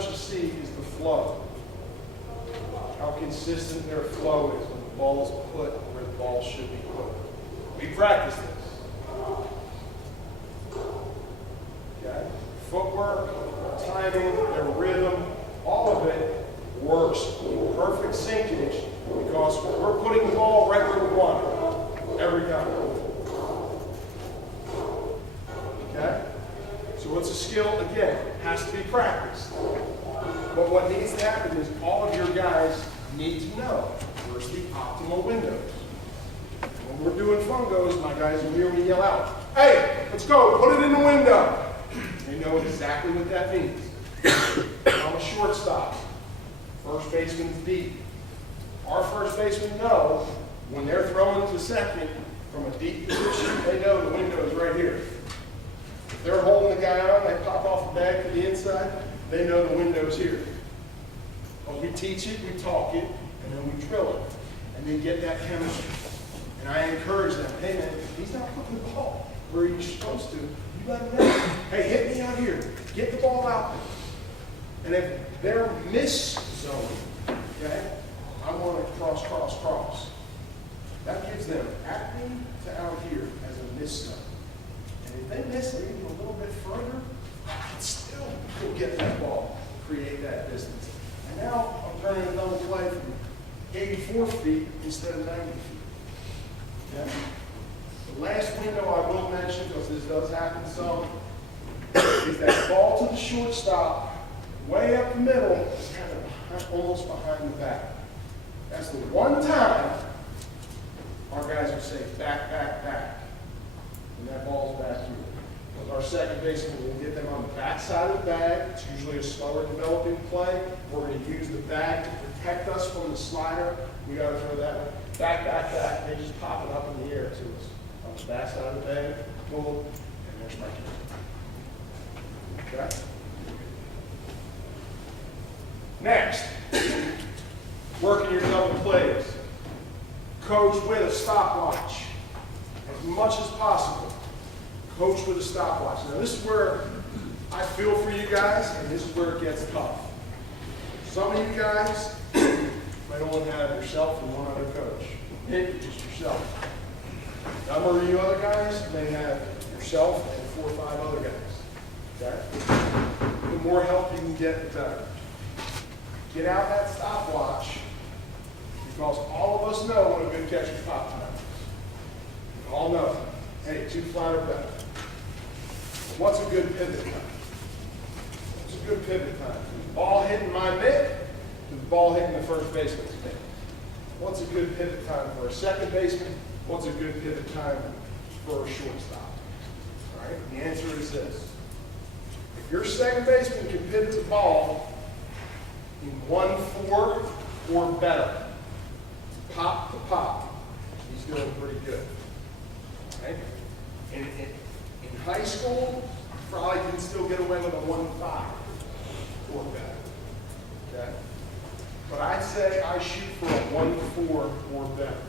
want you to see is the flow. How consistent their flow is when the ball is put where the ball should be put. We practice this. Okay? Footwork, timing, their rhythm, all of it works in perfect syncage because we're putting the ball right where we want it every time. Okay? So it's a skill, again, has to be practiced. But what needs to happen is all of your guys need to know where's the optimal windows. When we're doing fungos, my guys will hear me yell out, "Hey, let's go, put it in the window." They know exactly what that means. I'm a shortstop. First baseman's deep. Our first basemen know when they're throwing to second from a deep position, they know the window is right here. If they're holding the guy on, they pop off the bag to the inside, they know the window's here. But we teach it, we talk it, and then we drill it. And they get that chemistry. And I encourage them, hey man, he's not putting the ball where he's supposed to. You let him know. Hey, hit me out here. Get the ball out there. And if they're miss zoning, okay, I want to cross, cross, cross. That gives them at me to out here as a miss zone. And if they miss it even a little bit further, I can still go get that ball, create that distance. And now I'm turning a double play from 84 feet instead of 90 feet. Okay? The last window I will mention, because this does happen some, is that ball to the shortstop, way up the middle, is kind of almost behind the back. That's the one time our guys will say back, back, back. And that ball's back here. Because our second baseman will get them on the back side of the bag. It's usually a slower developing play. We're going to use the bag to protect us from the slider. We got to throw that one. Back, back, back. They just pop it up in the air to us. On the back side of the bag, boom, and there's my kick. Okay? Next, working your double plays. Coach with a stopwatch. As much as possible. Coach with a stopwatch. Now this is where I feel for you guys, and this is where it gets tough. Some of you guys might only have yourself and one other coach. Maybe just yourself. Some of you other guys may have yourself and 4 or 5 other guys. Okay? The more help you can get, the better. Get out that stopwatch, because all of us know what a good catcher's pop time is. We all know, hey, 2 flat or better. But what's a good pivot time? What's a good pivot time? Is the ball hitting my mitt? Is the ball hitting the first baseman's mitt? What's a good pivot time for a second baseman? What's a good pivot time for a shortstop? All right, the answer is this. If your second baseman can pivot the ball in 1-4 or better, pop to pop, he's doing pretty good. Right? In high school, you probably can still get away with a 1-5 or better. Okay? But I'd say I shoot for a 1-4 or better.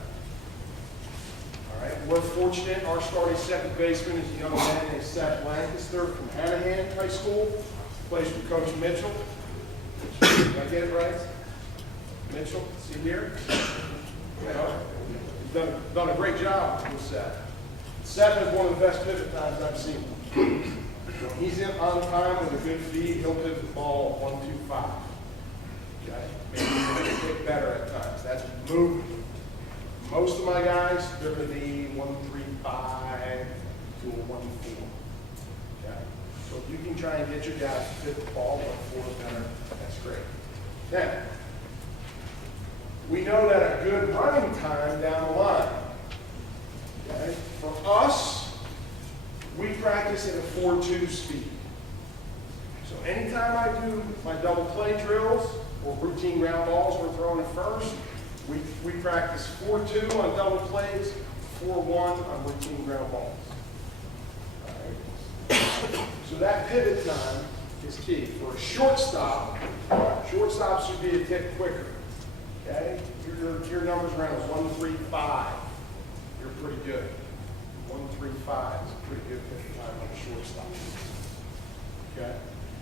All right? We're fortunate. Our starting second baseman is a young man named Seth Lancaster from Hanahan High School. Plays for Coach Mitchell. Did I get it right? Mitchell, see here? Yeah. He's done a great job with Seth. Seth is one of the best pivot times I've seen. When he's in on time with a good feed, he'll pivot the ball at 1-2-5. Okay? Maybe even get better at times. That's moving. Most of my guys, they're going to be 1-3-5 to a 1-4. Okay? So if you can try and get your guys to pivot the ball 1-4 better, that's great. Now, we know that a good running time down the line. Okay? For us, we practice at a 4-2 speed. So anytime I do my double play drills or routine ground balls we're throwing at first, we practice 4-2 on double plays, 4-1 on routine ground balls. All right? So that pivot time is key. For a shortstop, shortstop should be a tick quicker. Okay? Your numbers around 1-3-5. You're pretty good. 1-3-5 is a pretty good pivot time on a shortstop. Okay?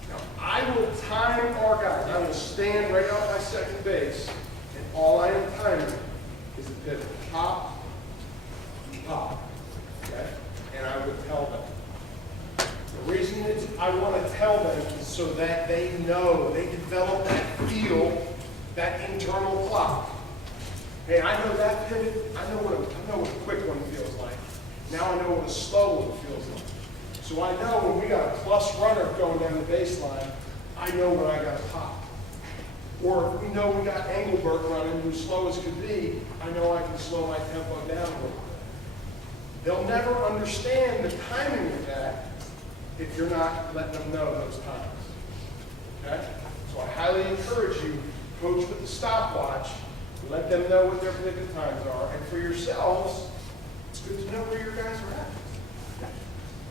Now, I will time our guys. I will stand right off my second base, and all I am timing is the pivot. Pop, pop. Okay? And I would tell them. The reason I want to tell them is so that they know, they develop that feel, that internal clock. Hey, I know that pivot. I know what a quick one feels like. Now I know what a slow one feels like. So I know when we got a plus runner going down the baseline, I know when I got to pop. Or if we know we got Engelbert running, who's slow as could be, I know I can slow my tempo down a little bit. They'll never understand the timing of that if you're not letting them know those times. Okay? So I highly encourage you, coach with the stopwatch, let them know what their pivot times are, and for yourselves, it's good to know where your guys are at.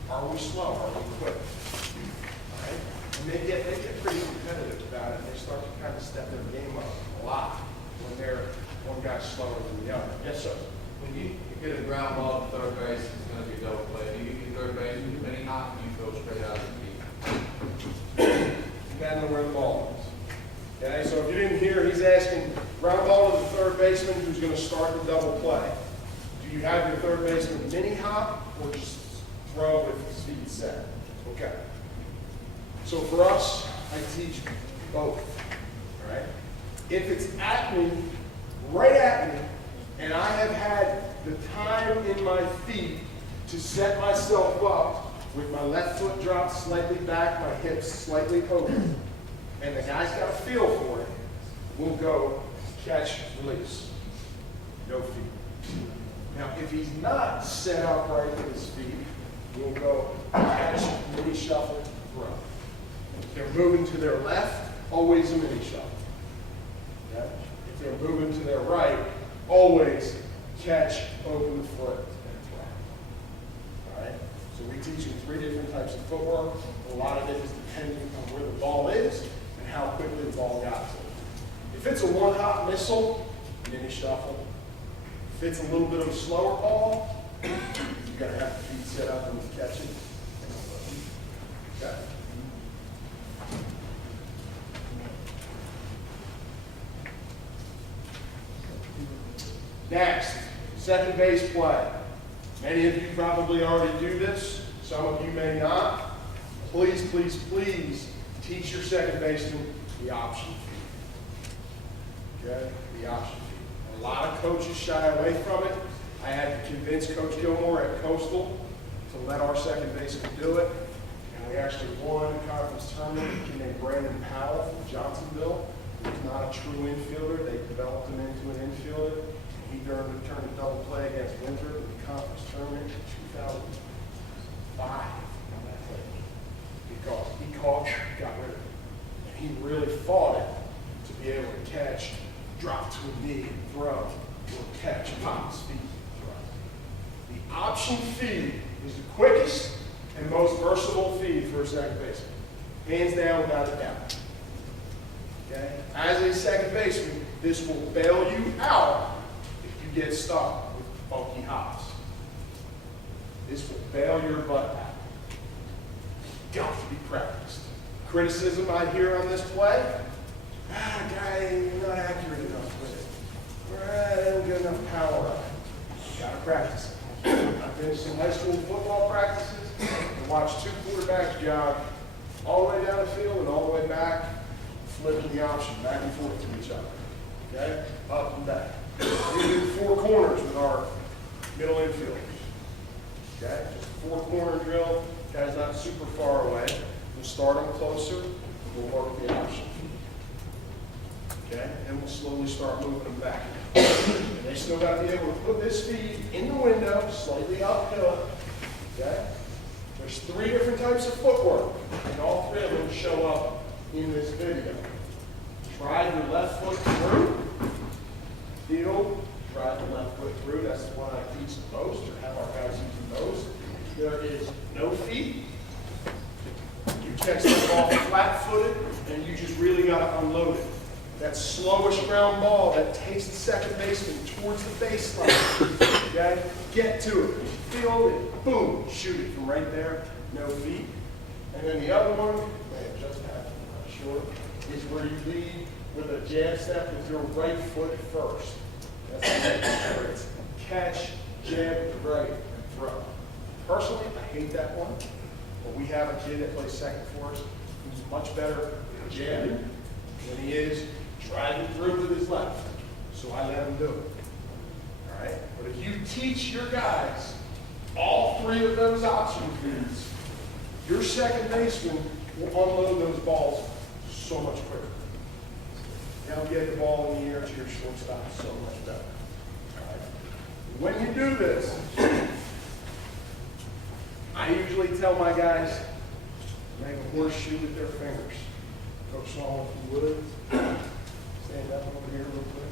Are we slow? Are we quick? All right? And they get pretty competitive about it. They start to kind of step their game up a lot when they're one guy's slower than the other. Yes, sir. When you get a ground ball to third base, it's going to be a double play. If you get third base with many hop, you go straight out of the feet. You gotta know where the ball is. Okay, so if you didn't hear, he's asking ground ball to the third baseman who's going to start the double play. Do you have your third baseman mini hop or just throw with his feet set? Okay. So for us, I teach both. All right. If it's at me, right at me, and I have had the time in my feet to set myself up with my left foot dropped slightly back, my hips slightly open, and the guy's got a feel for it, we'll go catch, release. No feet. Now, if he's not set up right with his feet, we'll go catch, mini shuffle, throw. If they're moving to their left, always a mini shuffle. Okay? If they're moving to their right, always catch, open the foot, and throw. All right? So we teach them 3 different types of footwork. A lot of it is depending on where the ball is and how quickly the ball got to it. If it's a one-hop missile, mini shuffle. If it's a little bit of a slower ball, you've got to have the feet set up and catch it. Okay. Next, second base play. Many of you probably already do this. Some of you may not. Please, please, please teach your second baseman the option feed. Okay? The option feed. A lot of coaches shy away from it. I had to convince Coach Gilmore at Coastal to let our second baseman do it. And we actually won a conference tournament with a kid named Brandon Powell from Johnsonville. He was not a true infielder. They developed him into an infielder. He turned a double play against Winthrop in the conference tournament in 2005. Because he got rid of it. And he really fought it to be able to catch, drop to a knee, and throw, or catch, pop his feet, throw. The option feed is the quickest and most versatile feed for a second baseman. Hands down, without a doubt. Okay? As a second baseman, this will bail you out if you get stuck with funky hops. This will bail your butt out. Got to be practiced. Criticism I hear on this play, guy, you're not accurate enough with it. I don't get enough power on it. Got to practice it. I've been to some high school football practices and watched 2 quarterbacks jog all the way down the field and all the way back, flipping the option back and forth to each other. Okay? Up and back. We do 4 corners with our middle infielders. Okay? Just a 4-corner drill. Guy's not super far away. We'll start them closer. We'll work the option. Okay? And we'll slowly start moving them back. And they still got to be able to put this feed in the window, slightly uphill. Okay? There's 3 different types of footwork, and all 3 of them show up in this video. Drive your left foot through. Field, drive the left foot through. That's the one I teach the most, or have our guys use the most. There is no feet. You catch the ball flat-footed, and you just really got to unload it. That slowish ground ball that takes the second baseman towards the baseline. Okay? Get to it. Feel it. Boom. Shoot it from right there. No feet. And then the other one, may have just happened, I'm not sure, is where you lead with a jab step with your right foot first. That's the it's catch, jab, right, and throw. Personally, I hate that one, but we have a kid that plays second for us who's much better jabbing than he is driving through with his left. So I let him do it. All right? But if you teach your guys all three of those option feeds, your second baseman will unload those balls so much quicker. They'll get the ball in the air to your shortstop so much better. All right? When you do this, I usually tell my guys to make a horseshoe with their fingers. Coach Saul, if you would, stand up over here real quick.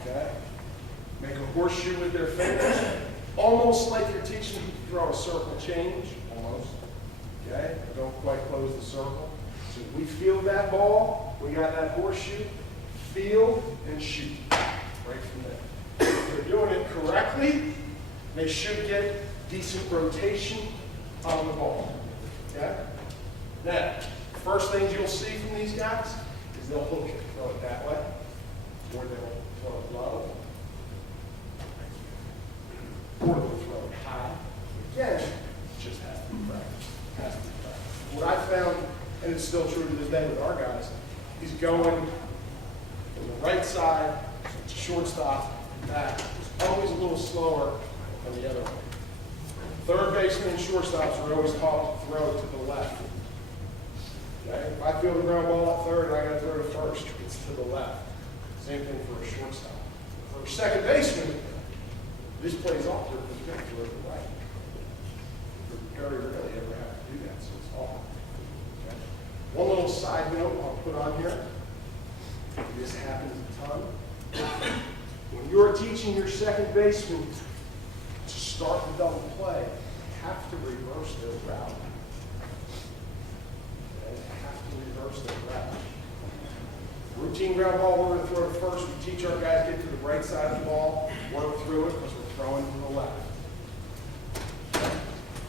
Okay? Make a horseshoe with their fingers, almost like you're teaching them to throw a circle change, almost. Okay? Don't quite close the circle. So we feel that ball, we got that horseshoe, feel and shoot right from there. If they're doing it correctly, they should get decent rotation on the ball. Okay? Now, first things you'll see from these guys is they'll hook it, throw it that way, or they'll throw it low, or they'll throw it high. Again, it just has to be practice. Has to be practice. What I found, and it's still true to this day with our guys, is going from the right side to shortstop and back. It's always a little slower than the other way. Third baseman and shortstops are always taught to throw to the left. Okay? If I feel the ground ball at third, I got to throw to first. It's to the left. Same thing for a shortstop. For a second baseman, this plays awkward because you're going to throw to the right. You very rarely ever have to do that, so it's awkward. Okay? One little side note I'll put on here. This happens a ton. When you're teaching your second baseman to start the double play, you have to reverse their route. Okay? You have to reverse their route. Routine ground ball, we're going to throw it first. We teach our guys to get to the right side of the ball, work through it because we're throwing to the left. Okay?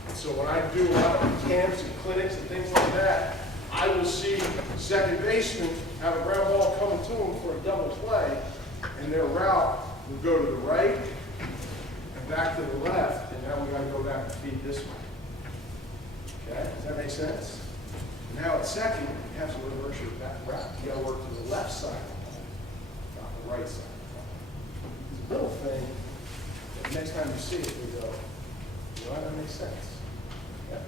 And so when I do a lot of camps and clinics and things like that, I will see second basemen have a ground ball coming to them for a double play, and their route will go to the right and back to the left, and now we got to go back and feed this way. Okay, does that make sense? Now at second, you have to reverse your back route. You got to work to the left side of the ball, not the right side of the ball. It's a little thing that next time you see it, you go, you know, that makes sense. Okay?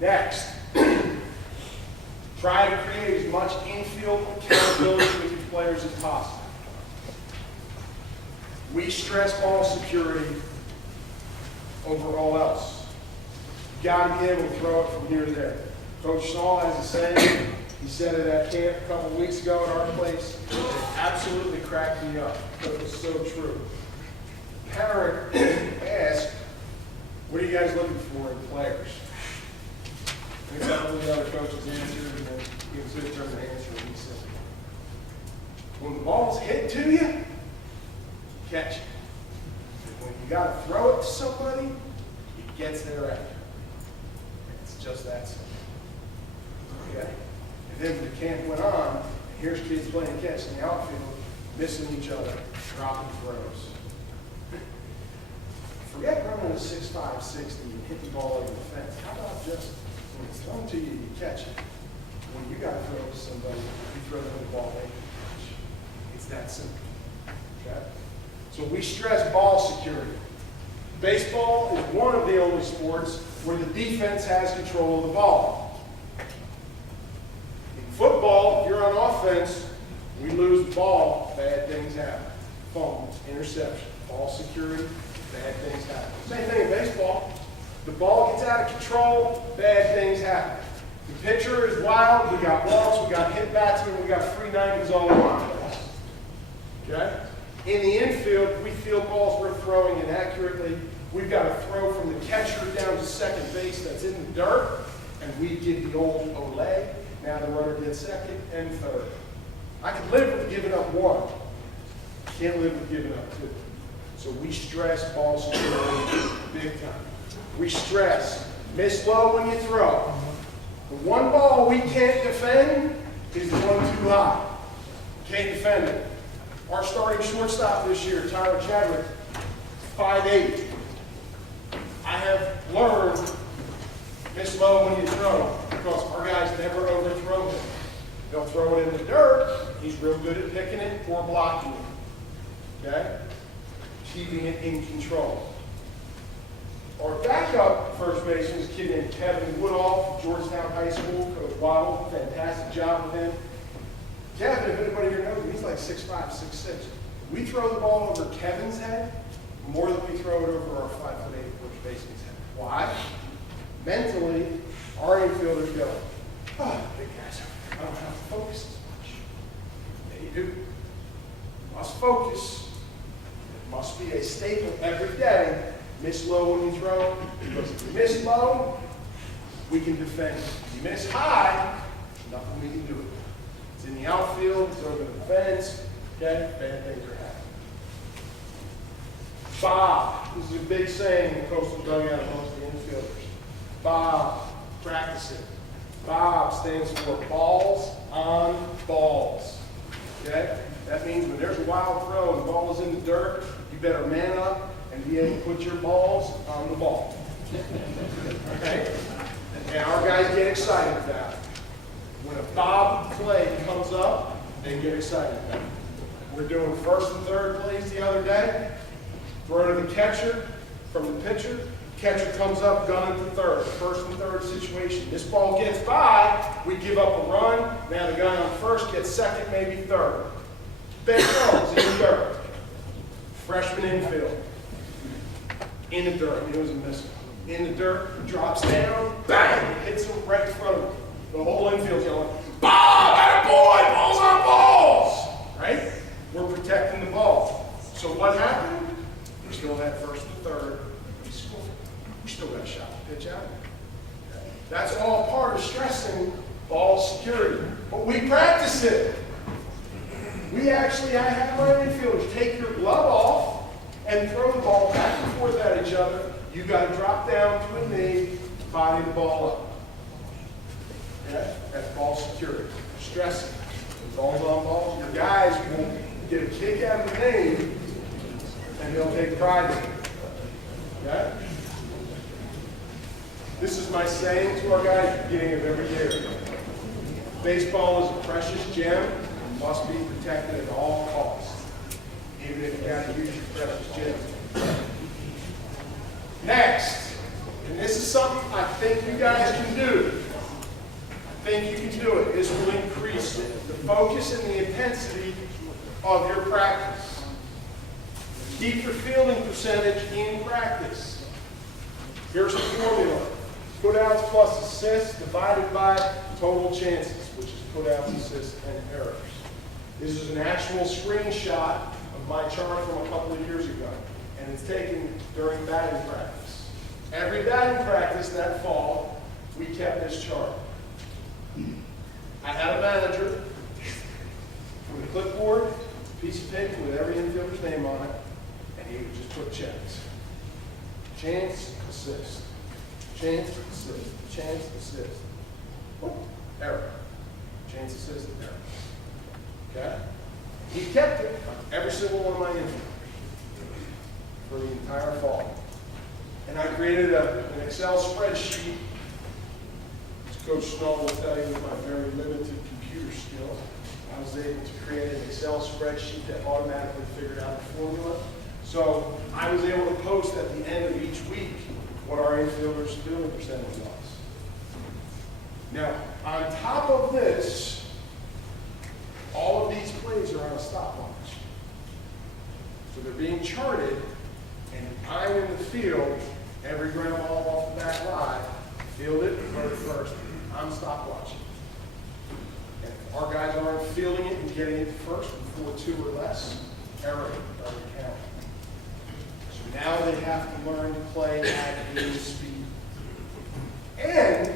Next, try to create as much infield accountability with your players as possible. We stress ball security over all else. You got to be able to throw it from here to there. Coach Saul has a saying, he said it at camp a couple weeks ago at our place, and it absolutely cracked me up. It was so true. Parent asked, what are you guys looking for in players? And it's all the other coaches answered, and then he was his turn to answer, and he said, when the ball's hit to you, catch it. And when you got to throw it to somebody, it gets there after. It's just that simple. Okay? And then the camp went on, and here's kids playing catch in the outfield, missing each other, dropping throws. Forget running a 6'5", 60 and hit the ball over the fence. How about just when it's thrown to you, you catch it. When you got to throw it to somebody, you throw them the ball, they can catch. It's that simple. Okay? So we stress ball security. Baseball is one of the only sports where the defense has control of the ball. In football, if you're on offense, we lose the ball, bad things happen. Fumbles, interception, ball security, bad things happen. Same thing in baseball. The ball gets out of control, bad things happen. The pitcher is wild, we got walks, we got hit batsmen, we got 390s all around us. Okay? In the infield, we feel balls we're throwing inaccurately. We've got to throw from the catcher down to second base that's in the dirt, and we give the old Olay. Now the runner gets second and third. I can live with giving up one. Can't live with giving up two. So we stress ball security big time. We stress, miss low when you throw. The one ball we can't defend is the one too high. Can't defend it. Our starting shortstop this year, Tyler Chadwick, 5'8". I have learned miss low when you throw because our guys never overthrow him. They'll throw it in the dirt. He's real good at picking it or blocking it. Okay? Keeping it in control. Our backup first baseman is a kid named Kevin Woodall from Georgetown High School. Coach Waddle, fantastic job with him. Kevin, if anybody here knows him, he's like 6'5", 6'6". We throw the ball over Kevin's head more than we throw it over our 5'8" first baseman's head. Why? Mentally, our infielders go, oh, big guys, I don't have to focus as much. Yeah, you do. You must focus. It must be a staple every day. Miss low when you throw, because if you miss low, we can defend. If you miss high, nothing we can do with it. It's in the outfield, it's over the fence, okay? Bad things are happening. Bob, this is a big saying in the coastal dugout amongst the infielders. Bob, practice it. Bob stands for balls on balls, okay? That means when there's a wild throw and the ball is in the dirt, you better man up and be able to put your balls on the ball. Okay? And our guys get excited about it. When a bob play comes up, they get excited about it. We're doing first and third plays the other day. Throw to the catcher from the pitcher. Catcher comes up, gun into third. First and third situation. This ball gets by, we give up a run. Now the guy on first gets second, maybe third. Big throws in the dirt. Freshman infield. In the dirt, he was a missile. In the dirt, drops down, bang, hits him right in front of him. The whole infield's going, Bob, attaboy, balls on balls, right? We're protecting the ball. So what happened? We still had first and third. We still got a shot to pitch out. That's all part of stressing ball security. But we practice it. I have my infielders take your glove off and throw the ball back and forth at each other. You got to drop down to a knee, body the ball up. Okay? That's ball security. Stressing. Balls on balls. Your guys will get a kick out of the name, and they'll take pride in it. Okay? This is my saying to our guys at the beginning of every year. Baseball is a precious gem and must be protected at all costs. Even if you got to use your precious gem. Next, and this is something I think you guys can do. I think you can do it. This will increase the focus and the intensity of your practice. Keep your fielding percentage in practice. Here's the formula. Putouts plus assists divided by total chances, which is putouts, assists, and errors. This is an actual screenshot of my chart from a couple of years ago, and it's taken during batting practice. Every batting practice that fall, we kept this chart. I had a manager with a clipboard, a piece of paper with every infielder's name on it, and he would just put checks. Chance, assist. Chance, assist. Chance, assist. Whoop, error. Chance, assist, error. Okay? He kept it on every single one of my infielders for the entire fall. And I created an Excel spreadsheet. As Coach Snow will tell you, with my very limited computer skill, I was able to create an Excel spreadsheet that automatically figured out the formula. So I was able to post at the end of each week what our infielders' fielding percentage was. Now, on top of this, all of these plays are on a stopwatch. So they're being charted, and I'm in the field, every ground ball off the back line, field it, throw it first. I'm stopwatching. And if our guys aren't fielding it and getting it first before 2 or less, error doesn't count. So now they have to learn to play at game speed. And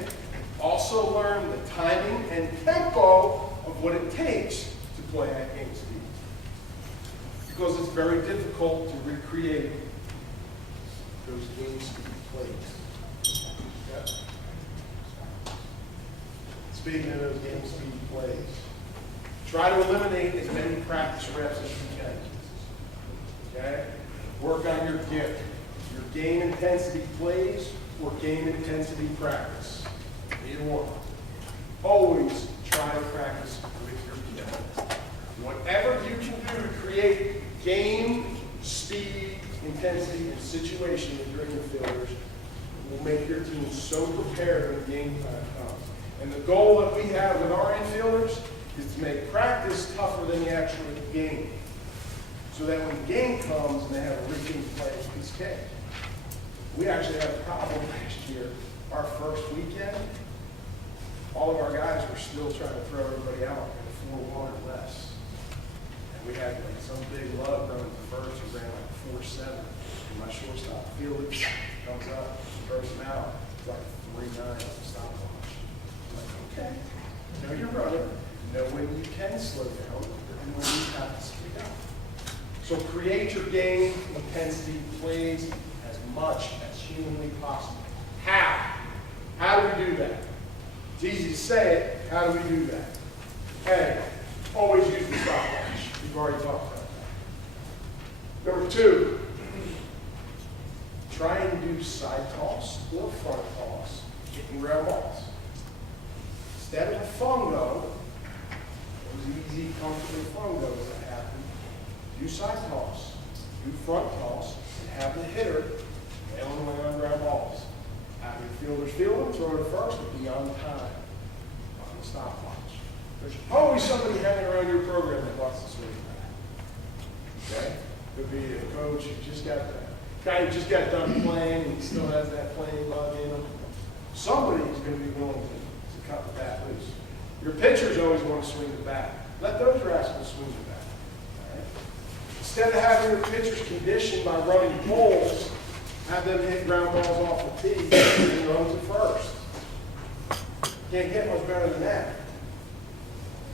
also learn the timing and tempo of what it takes to play at game speed. Because it's very difficult to recreate those game speed plays. Okay? Speaking of those game speed plays, try to eliminate as many practice reps as you can. Okay? Work on your gift, your game intensity plays or game intensity practice. Either one. Always try to practice with your gift. Whatever you can do to create game, speed, intensity, and situation with your infielders will make your team so prepared when game time comes. And the goal that we have with our infielders is to make practice tougher than the actual game. So that when game comes and they have a routine to play, it's a piece of cake. We actually had a problem last year. Our first weekend, all of our guys were still trying to throw everybody out in 4-1 or less. And we had like some big lug running the first who ran like 4-7. And my shortstop fielded, comes up, throws him out. It's like 3-9 on the stopwatch. I'm like, okay, know your runner, know when you can slow down, and when you have to speed up. So create your game intensity plays as much as humanly possible. How? How do we do that? It's easy to say it. How do we do that? A, always use the stopwatch. We've already talked about that. Number 2, try and do side toss or front toss, hitting ground balls. Instead of a fungo, those easy, comfortable fungos that happen, do side toss, do front toss, and have the hitter nail away on ground balls. Have your fielders field them, throw it first, and be on time on the stopwatch. There's always somebody hanging around your program that wants to swing back. Okay? Could be a coach who just got guy who just got done playing and he still has that playing bug in him. Somebody is going to be willing to cut the bat loose. Your pitchers always want to swing the bat. Let those rascals swing the bat. All right? Instead of having your pitchers conditioned by running balls, have them hit ground balls off the tee and run to first. Can't get much better than that.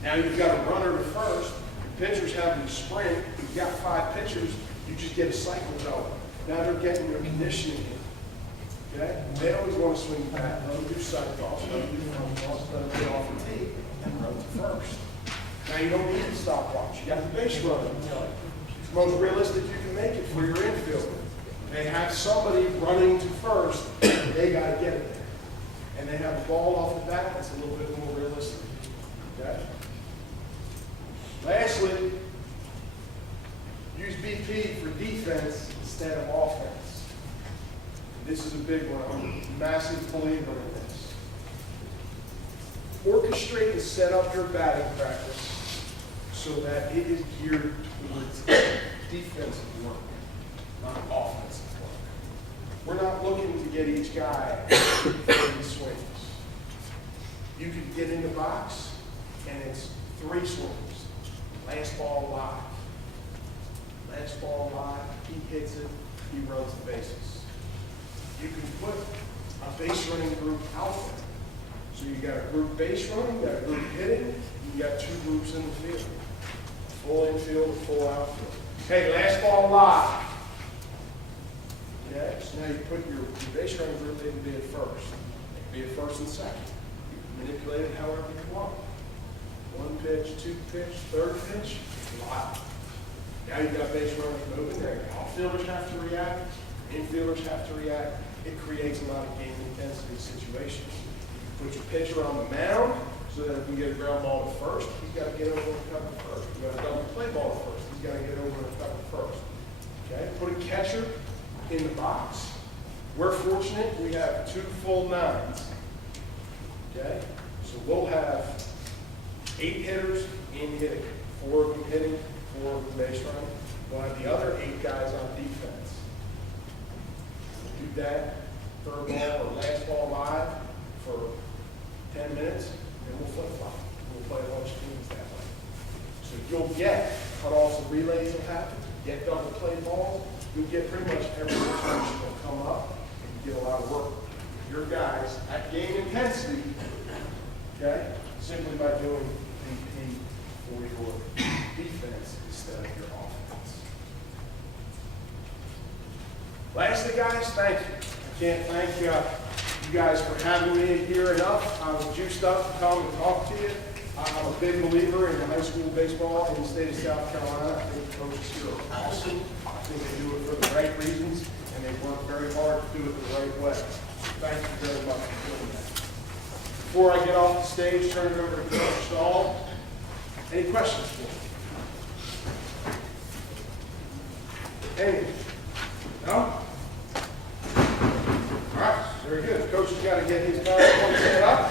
Now you've got a runner to first. Your pitchers having to sprint. You've got 5 pitchers. You just get a cycle going. Now they're getting their conditioning in. Okay? They always want to swing the bat. Let them do side toss. Let them do front toss. Let them get off the tee and run to first. Now you don't need the stopwatch. You got the base running. It's the most realistic you can make it for your infielder. They have somebody running to first, they got to get it there. And they have a ball off the bat that's a little bit more realistic. Okay? Lastly, use BP for defense instead of offense. This is a big one. I'm a massive believer in this. Orchestrate and set up your batting practice so that it is geared towards defensive work, not offensive work. We're not looking to get each guy 30 swings. You could get in the box, and it's 3 swings. Last ball live. Last ball live, he hits it, he runs the bases. You can put a base running group out there. So you got a group base running, you got a group hitting, you got 2 groups in the field. Full infield, full outfield. Hey, last ball live. Okay, so now you put your base running group, they can be at first. They can be at first and second. You can manipulate it however you want. 1 pitch, 2 pitch, 3rd pitch, live. Now you've got base runners moving there. Outfielders have to react, infielders have to react. It creates a lot of game intensity situations. You put your pitcher on the mound so that if we get a ground ball to first, he's got to get over and cover first. You got a double play ball to first, he's got to get over and cover first. Okay, put a catcher in the box. We're fortunate we have 2 full 9s. Okay, so we'll have 8 hitters in hitting, 4 of them hitting, 4 of them base running. We'll have the other 8 guys on defense. We'll do that 3rd ball or last ball live for 10 minutes, and we'll flip-flop. We'll play a bunch of teams that way. So you'll get cutoffs and relays will happen, get double play balls, you'll get pretty much every situation will come up, and you get a lot of work with your guys at game intensity, okay, simply by doing BP for your defense instead of your offense. Last Lastly, guys, thank you. I can't thank you guys for having me here enough. I'm juiced up to come and talk to you. I'm a big believer in high school baseball in the state of South Carolina. I think the coaches here are awesome. I think they do it for the right reasons, and they work very hard to do it the right way. Thank you very much for doing that. Before I get off the stage, turn it over to Coach Stahl. Any questions for me? Any? No? All right, very good. Coach has got to get his PowerPoint set up.